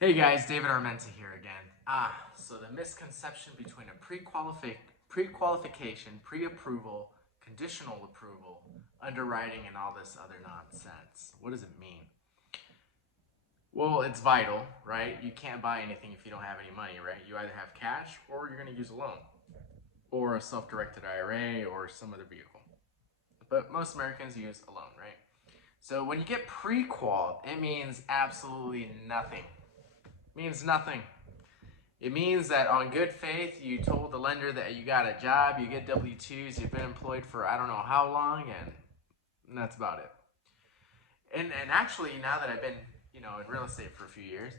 Hey guys, David Armenta here again. So the misconception between a pre-qualification, pre-approval, conditional approval, underwriting, and all this other nonsense. What does it mean? Well, it's vital, right? You can't buy anything if you don't have any money, right? You either have cash or you're going to use a loan or a self-directed IRA or some other vehicle. But most Americans use a loan, right? So when you get pre-qual, it means absolutely nothing. It means nothing. It means that on good faith, you told the lender that you got a job, you get W-2s, you've been employed for I don't know how long, and that's about it. And actually, now that I've been, in real estate for a few years,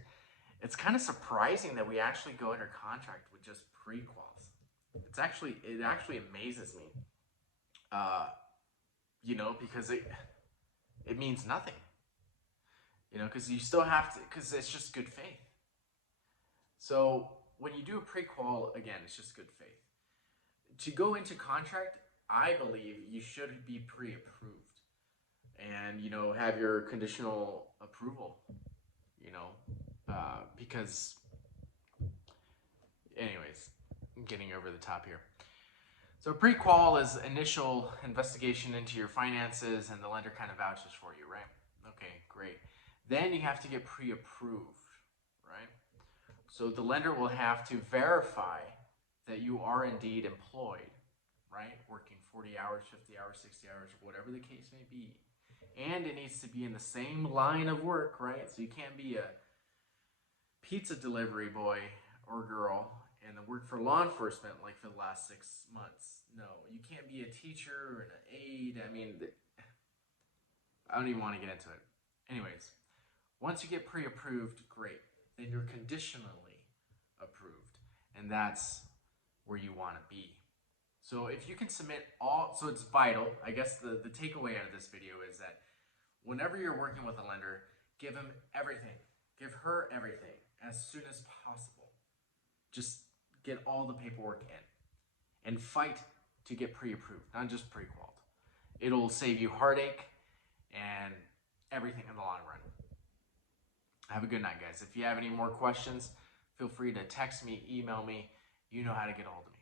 it's kind of surprising that we actually go under contract with just pre-quals. It actually amazes me, because it means nothing, because you still have to, because it's just good faith. So when you do a pre-qual, again, it's just good faith. To go into contract, I believe you should be pre-approved and, have your conditional approval, because anyways, I'm getting over the top here. So pre-qual is initial investigation into your finances and the lender kind of vouches for you, right? Okay, great. Then you have to get pre-approved, right? So the lender will have to verify that you are indeed employed, right? Working 40 hours, 50 hours, 60 hours, whatever the case may be. And it needs to be in the same line of work, right? So you can't be a pizza delivery boy or girl and work for law enforcement like for the last 6 months. No, you can't be a teacher or an aide. I don't even want to get into it. Anyways, once you get pre-approved, great. Then you're conditionally approved, and that's where you want to be. So if you can submit so it's vital. I guess the takeaway out of this video is that whenever you're working with a lender, give him everything. Give her everything as soon as possible. Just get all the paperwork in and fight to get pre-approved, not just pre-qualified. It'll save you heartache and everything in the long run. Have a good night, guys. If you have any more questions, feel free to text me, email me. You know how to get a hold of me.